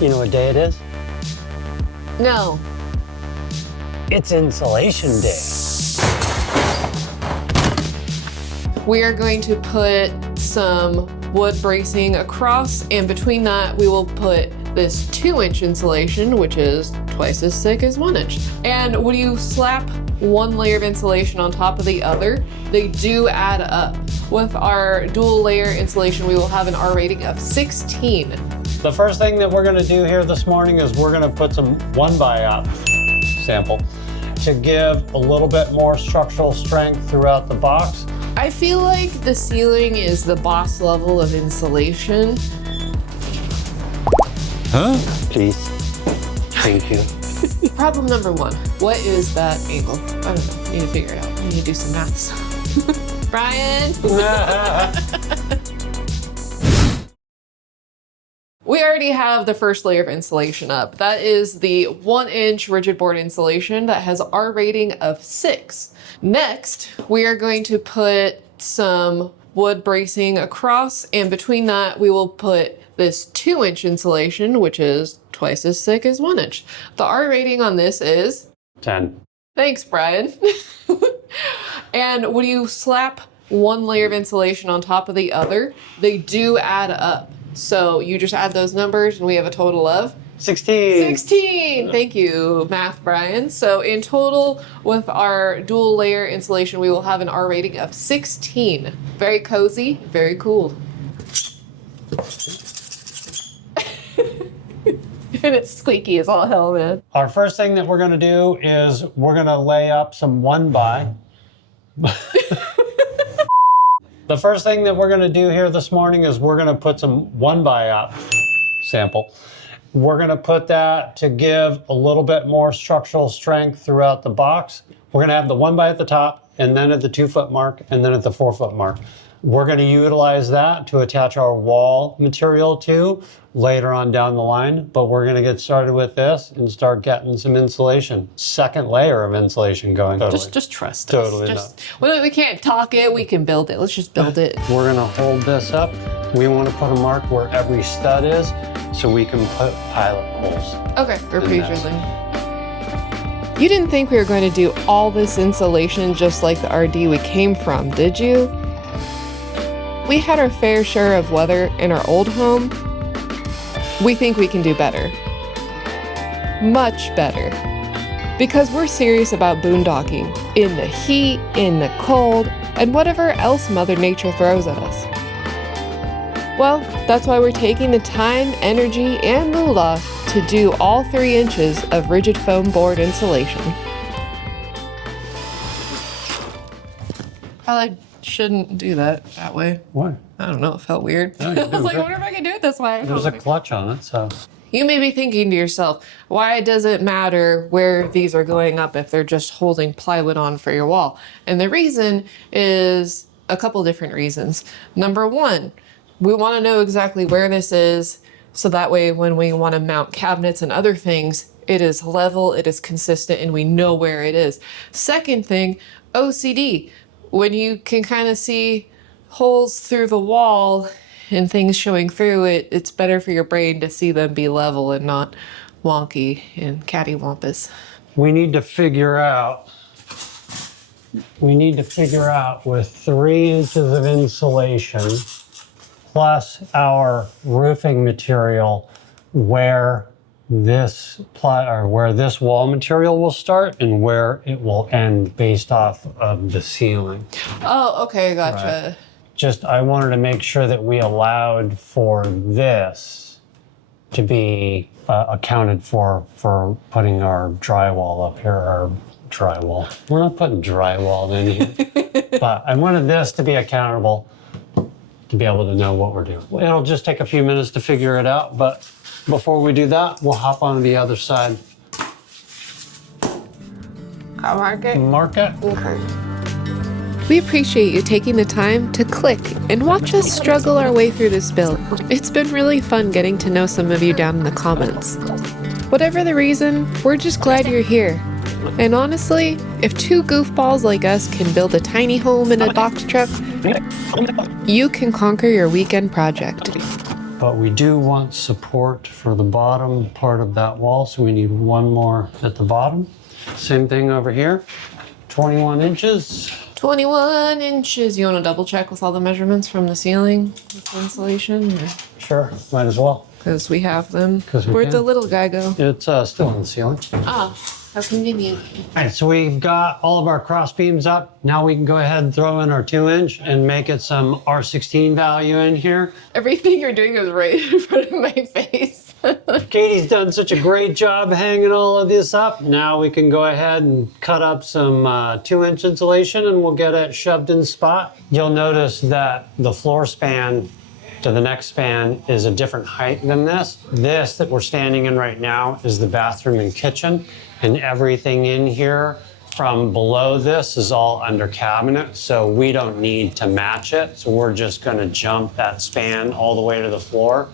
You know what day it is? No. It's insulation day. We are going to put some wood bracing across, and between that we will put this 2-inch insulation, which is twice as thick as 1 inch. And when you slap one layer of insulation on top of the other, they do add up. With our dual layer insulation, we will have an R rating of 16. The first thing that we're gonna do here this morning is we're gonna put some 1x sample to give a little bit more structural strength throughout the box. I feel like the ceiling is the boss level of insulation. Huh? Please. Thank you. Problem number 1, what is that angle? I don't know, need to figure it out. I need to do some maths. Brian! We already have the first layer of insulation up. That is the 1-inch rigid board insulation that has R rating of 6. Next, we are going to put some wood bracing across, and between that we will put this 2-inch insulation, which is twice as thick as 1 inch. The R rating on this is 10. Thanks, Brian. And when you slap one layer of insulation on top of the other, they do add up. So you just add those numbers and we have a total of 16. 16. Thank you, math Brian. So in total, with our dual layer insulation, we will have an R rating of 16. Very cozy, very cool. And it's squeaky as all hell, man. Our first thing that we're gonna do is we're gonna lay up some 1x. The first thing that we're gonna do here this morning is we're gonna put some 1x sample. We're gonna put that to give a little bit more structural strength throughout the box. We're gonna have the 1x at the top, and then at the 2-foot mark, and then at the 4-foot mark. We're gonna utilize that to attach our wall material to later on down the line, but we're gonna get started with this and start getting some insulation. Second layer of insulation going. Totally. Just trust Totally us. We can't talk it, we can build it. Let's just build it. We're gonna hold this up. We wanna put a mark where every stud is so we can put pilot holes. Okay, repeatedly. You didn't think we were going to do all this insulation just like the RD we came from, did you? We had our fair share of weather in our old home. We think we can do better. Much better. Because we're serious about boondocking in the heat, in the cold, and whatever else Mother Nature throws at us. Well, that's why we're taking the time, energy, and moolah to do all 3 inches of rigid foam board insulation. I shouldn't do that way. Why? I don't know, it felt weird. No, I was like, I wonder if I can do it this way. There's a clutch on it, so. You may be thinking to yourself, why does it matter where these are going up if they're just holding plywood on for your wall? And the reason is a couple different reasons. Number 1, we want to know exactly where this is, so that way when we want to mount cabinets and other things, it is level, it is consistent, and we know where it is. Second thing, OCD. When you can kind of see holes through the wall and things showing through it, it's better for your brain to see them be level and not wonky and cattywampus. We need to figure out with 3 inches of insulation plus our roofing material where this wall material will start and where it will end based off of the ceiling. Oh, okay, gotcha. Right. I wanted to make sure that we allowed for this to be accounted for putting our drywall up here, our drywall. We're not putting drywall in here, but I wanted this to be accountable to be able to know what we're doing. It'll just take a few minutes to figure it out, but before we do that, we'll hop on the other side. I'll mark it. Mark it. Okay. We appreciate you taking the time to click and watch us struggle our way through this build. It's been really fun getting to know some of you down in the comments. Whatever the reason, we're just glad you're here. And honestly, if 2 goofballs like us can build a tiny home in a box truck, you can conquer your weekend project. but we do want support for the bottom part of that wall, so we need one more at the bottom. Same thing over here, 21 inches. 21 inches. You want to double check with all the measurements from the ceiling with the insulation? Sure, might as well. Because we have them. 'Cause we Where'd can. the little guy go? It's still in the ceiling. Oh, how convenient. All right, so we've got all of our cross beams up. Now we can go ahead and throw in our 2-inch and make it some R16 value in here. Everything you're doing is right in front of my face. Katie's done such a great job hanging all of this up. Now we can go ahead and cut up some 2-inch insulation and we'll get it shoved in spot. You'll notice that the floor span to the next span is a different height than this. This that we're standing in right now is the bathroom and kitchen, and everything in here from below this is all under cabinet, so we don't need to match it. So we're just gonna jump that span all the way to the floor.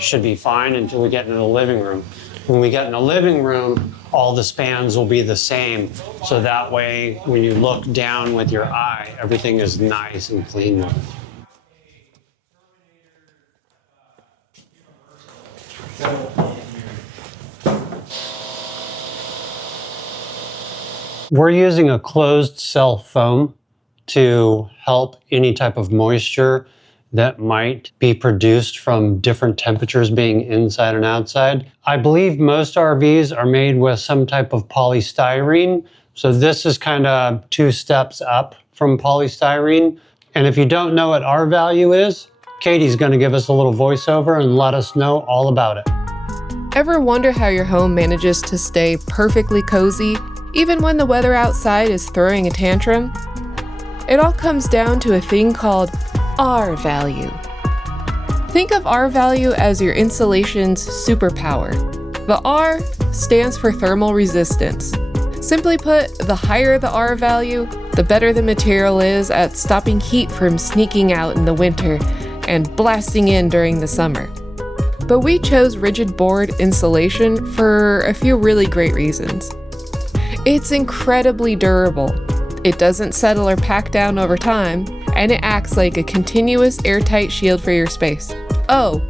Should be fine until we get into the living room. When we get in the living room, all the spans will be the same. So that way, when you look down with your eye, everything is nice and clean. We're using a closed cell foam to help any type of moisture that might be produced from different temperatures being inside and outside. I believe most RVs are made with some type of polystyrene. So this is kind of 2 steps up from polystyrene. And if you don't know what R value is, Katie's going to give us a little voiceover and let us know all about it. Ever wonder how your home manages to stay perfectly cozy, even when the weather outside is throwing a tantrum? It all comes down to a thing called R value. Think of R value as your insulation's superpower. The R stands for thermal resistance. Simply put, the higher the R value, the better the material is at stopping heat from sneaking out in the winter and blasting in during the summer. But we chose rigid board insulation for a few really great reasons. It's incredibly durable. It doesn't settle or pack down over time, and it acts like a continuous airtight shield for your space. Oh,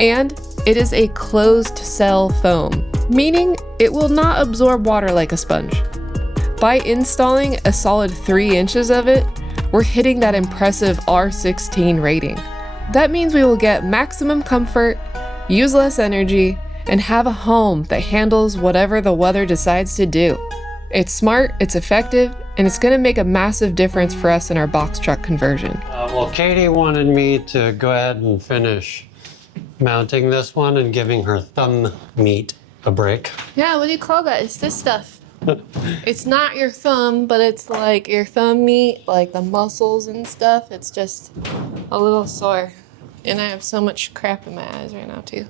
and it is a closed cell foam, meaning it will not absorb water like a sponge. By installing a solid 3 inches of it, we're hitting that impressive R16 rating. That means we will get maximum comfort, use less energy, and have a home that handles whatever the weather decides to do. It's smart, it's effective, and it's going to make a massive difference for us in our box truck conversion. Well, Katie wanted me to go ahead and finish mounting this one and giving her thumb meat a break. Yeah, what do you call that? It's this stuff. It's not your thumb, but it's like your thumb meat, like the muscles and stuff. It's just a little sore. And I have so much crap in my eyes right now, too.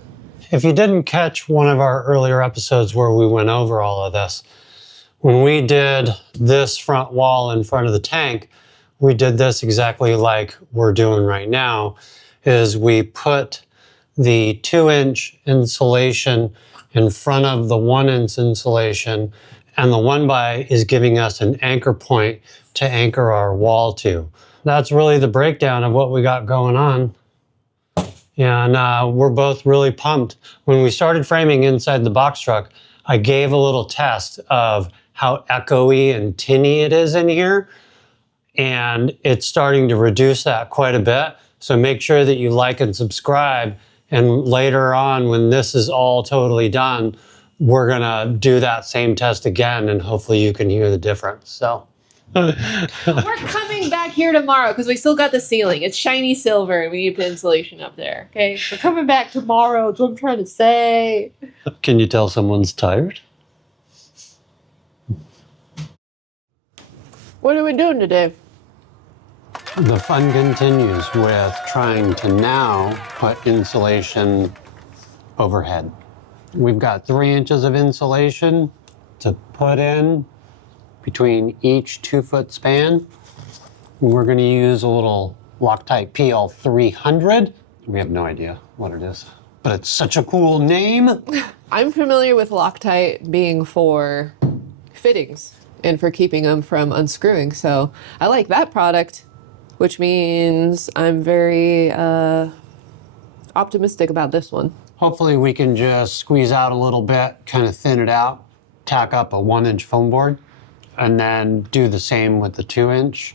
If you didn't catch one of our earlier episodes where we went over all of this, when we did this front wall in front of the tank, we did this exactly like we're doing right now, is we put the 2-inch insulation in front of the 1-inch insulation, and the 1x is giving us an anchor point to anchor our wall to. That's really the breakdown of what we got going on. And we're both really pumped. When we started framing inside the box truck, I gave a little test of how echoey and tinny it is in here. And it's starting to reduce that quite a bit. So make sure that you like and subscribe. And later on, when this is all totally done, we're gonna do that same test again, and hopefully you can hear the difference. So. We're coming back here tomorrow because we still got the ceiling. It's shiny silver and we need to put insulation up there, okay? We're coming back tomorrow, that's what I'm trying to say. Can you tell someone's tired? What are we doing today? The fun continues with trying to now put insulation overhead. We've got 3 inches of insulation to put in between each 2-foot span. And we're going to use a little Loctite PL 300. We have no idea what it is, but it's such a cool name. I'm familiar with Loctite being for fittings and for keeping them from unscrewing, so I like that product, which means I'm very optimistic about this one. Hopefully we can just squeeze out a little bit, kind of thin it out, tack up a 1-inch foam board, and then do the same with the 2-inch,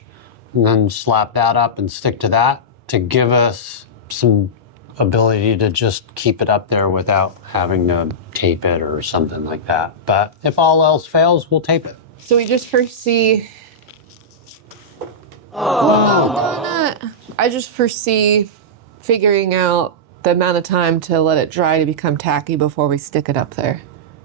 and then slap that up and stick to that to give us some ability to just keep it up there without having to tape it or something like that. But if all else fails, we'll tape it. So we just foresee. Oh, no, donut. I just foresee figuring out the amount of time to let it dry to become tacky before we stick it up there.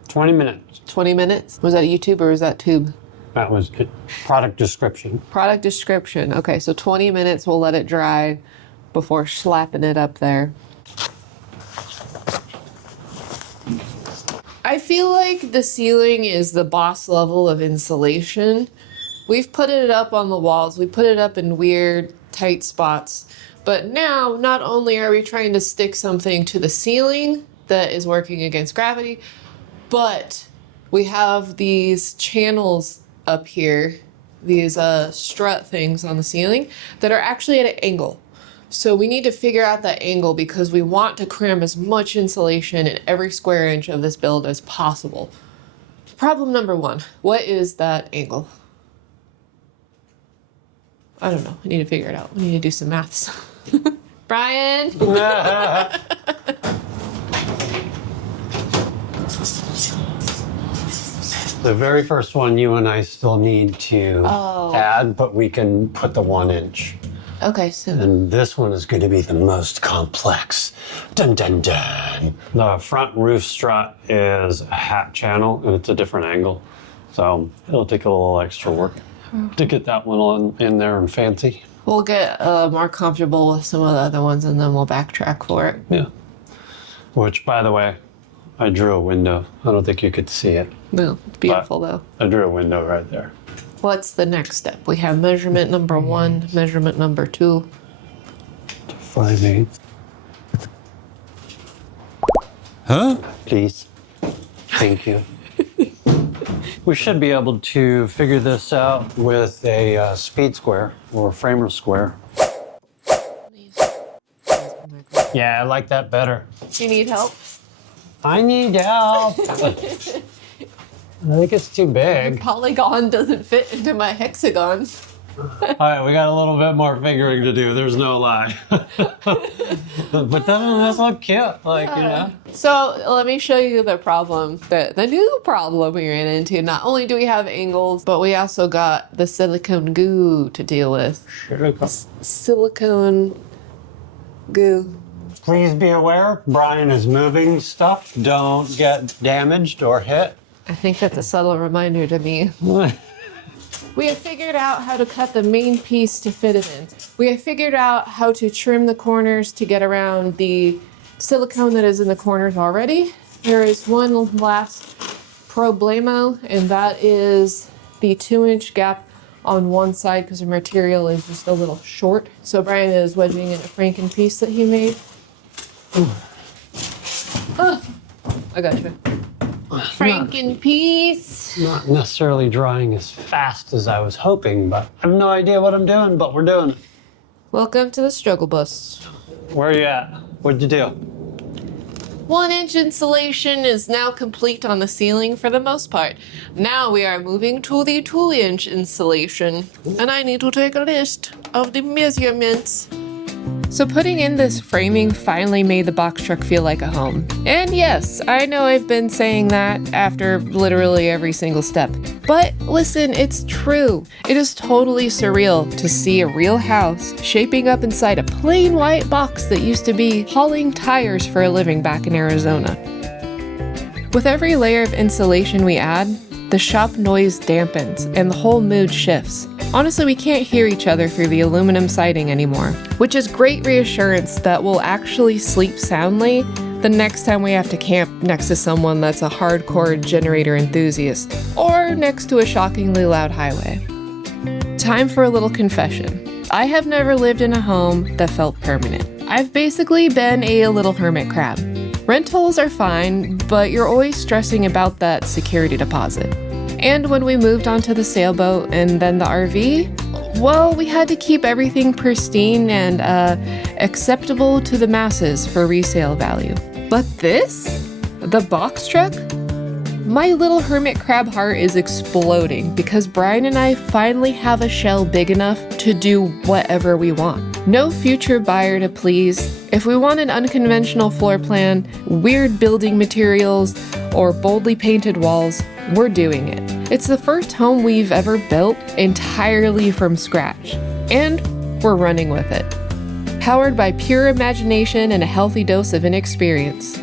20 minutes. 20 minutes? Was that YouTube or was that tube? That was it. Product description. Product description. Okay, so 20 minutes we'll let it dry before slapping it up there. I feel like the ceiling is the boss level of insulation. We've put it up on the walls. We put it up in weird, tight spots. But now, not only are we trying to stick something to the ceiling that is working against gravity, but we have these channels up here, these strut things on the ceiling that are actually at an angle. So we need to figure out that angle because we want to cram as much insulation in every square inch of this build as possible. Problem number 1, what is that angle? I don't know, I need to figure it out. We need to do some maths. Brian? The very first one you and I still need to add, but we can put the 1-inch. Okay, so. And this one is going to be the most complex. Dun, dun, dun. The front roof strut is a hat channel, and it's a different angle. So it'll take a little extra work to get that one in there and fancy. We'll get more comfortable with some of the other ones, and then we'll backtrack for it. Yeah. Which, by the way, I drew a window. I don't think you could see it. No, it's beautiful though. I drew a window right there. What's the next step? We have measurement number 1, measurement number 2. 5/8. Huh? Please. Thank you. We should be able to figure this out with a speed square or a framer square. Yeah, I like that better. Do you need help? I need help. I think it's too big. Polygon doesn't fit into my hexagon. All right, we got a little bit more figuring to do. There's no lie. But doesn't this look cute? Like, you know? So let me show you the problem, the new problem we ran into. Not only do we have angles, but we also got the silicone goo to deal with. Silicone goo. Please be aware, Brian is moving stuff. Don't get damaged or hit. I think that's a subtle reminder to me. We have figured out how to cut the main piece to fit it in. We have figured out how to trim the corners to get around the silicone that is in the corners already. There is one last problemo, and that is the 2-inch gap on one side because the material is just a little short. So Brian is wedging in a Franken piece that he made. Oh, I got you. Franken piece. Not necessarily drying as fast as I was hoping, but I have no idea what I'm doing, but we're doing it. Welcome to the struggle bus. Where are you at? What'd you do? 1-inch insulation is now complete on the ceiling for the most part. Now we are moving to the 2-inch insulation, and I need to take a list of the measurements. So putting in this framing finally made the box truck feel like a home. And yes, I know I've been saying that after literally every single step. But listen, it's true. It is totally surreal to see a real house shaping up inside a plain white box that used to be hauling tires for a living back in Arizona. With every layer of insulation we add, the shop noise dampens and the whole mood shifts. Honestly, we can't hear each other through the aluminum siding anymore, which is great reassurance that we'll actually sleep soundly the next time we have to camp next to someone that's a hardcore generator enthusiast, or next to a shockingly loud highway. Time for a little confession. I have never lived in a home that felt permanent. I've basically been a little hermit crab. Rentals are fine, but you're always stressing about that security deposit. And when we moved onto the sailboat and then the RV, Well, we had to keep everything pristine and acceptable to the masses for resale value. But this? The box truck? My little hermit crab heart is exploding because Brian and I finally have a shell big enough to do whatever we want. No future buyer to please. If we want an unconventional floor plan, weird building materials, or boldly painted walls, we're doing it. It's the first home we've ever built entirely from scratch, and we're running with it. Powered by pure imagination and a healthy dose of inexperience.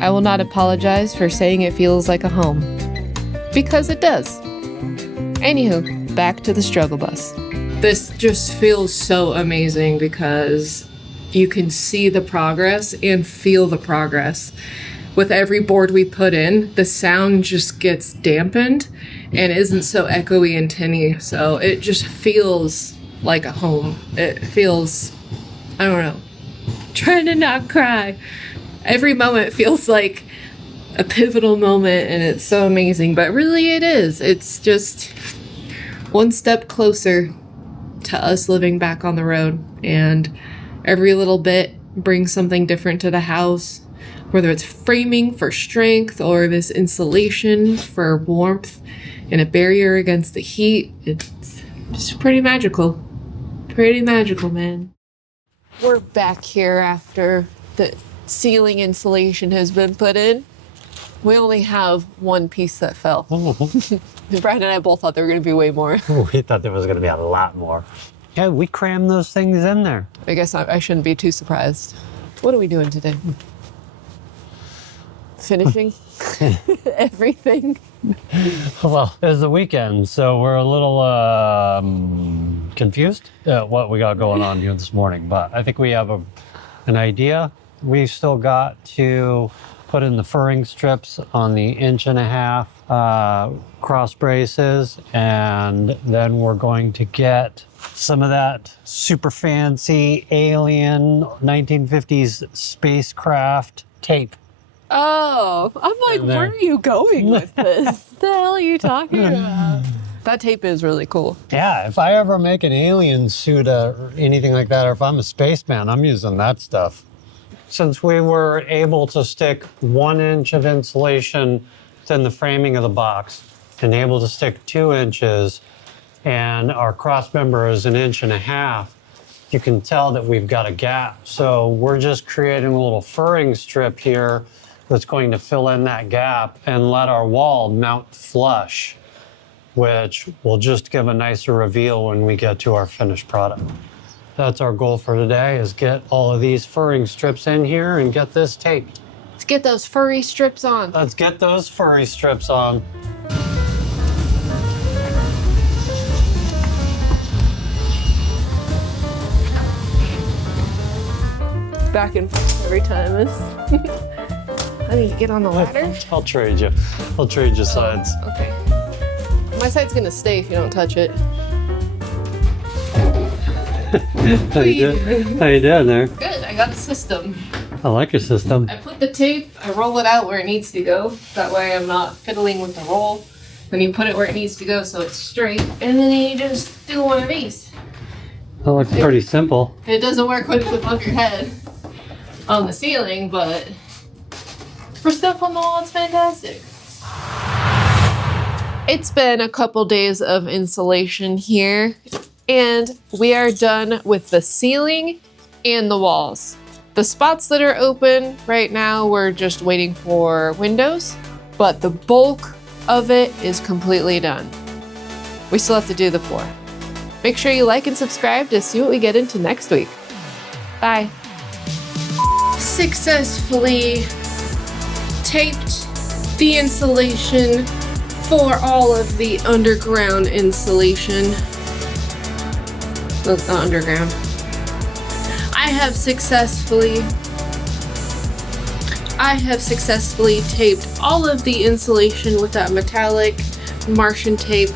I will not apologize for saying it feels like a home, because it does. Anywho, back to the struggle bus. This just feels so amazing because you can see the progress and feel the progress. With every board we put in, the sound just gets dampened and isn't so echoey and tinny, so it just feels like a home. It feels, I don't know, trying to not cry. Every moment feels like a pivotal moment and it's so amazing, but really it is. It's just one step closer to us living back on the road, and every little bit brings something different to the house, whether it's framing for strength or this insulation for warmth and a barrier against the heat. It's just pretty magical. Pretty magical, man. We're back here after the ceiling insulation has been put in. We only have one piece that fell. Brian and I both thought there were going to be way more. We thought there was going to be a lot more. Yeah, we crammed those things in there. I guess I shouldn't be too surprised. What are we doing today? Finishing everything. Well, it's the weekend, so we're a little confused at what we got going on here this morning, but I think we have an idea. We still got to put in the furring strips on the 1.5 inch cross braces, and then we're going to get some of that super fancy alien 1950s spacecraft tape. Oh, I'm like, where are you going with this? What the hell are you talking about? That tape is really cool. Yeah, if I ever make an alien suit or anything like that, or if I'm a spaceman, I'm using that stuff. Since we were able to stick 1 inch of insulation within the framing of the box and able to stick 2 inches, and our cross member is 1.5 inches, you can tell that we've got a gap. So we're just creating a little furring strip here that's going to fill in that gap and let our wall mount flush, which will just give a nicer reveal when we get to our finished product. That's our goal for today, is get all of these furring strips in here and get this tape. Let's get those furry strips on. Let's get those furry strips on. Back and forth every time. I need to get on the ladder. I'll trade you. I'll trade you sides. Okay. My side's gonna stay if you don't touch it. How you doing there? Good, I got a system. I like your system. I put the tape, I roll it out where it needs to go. That way I'm not fiddling with the roll. Then you put it where it needs to go so it's straight. And then you just do one of these. That looks pretty simple. It doesn't work when it's above your head on the ceiling, but for stuff on the wall, it's fantastic. It's been a couple days of insulation here, and we are done with the ceiling and the walls. The spots that are open right now, we're just waiting for windows, but the bulk of it is completely done. We still have to do the floor. Make sure you like and subscribe to see what we get into next week. Bye. Successfully taped the insulation for all of the underground insulation. Well, not underground. I have successfully taped all of the insulation with that metallic Martian tape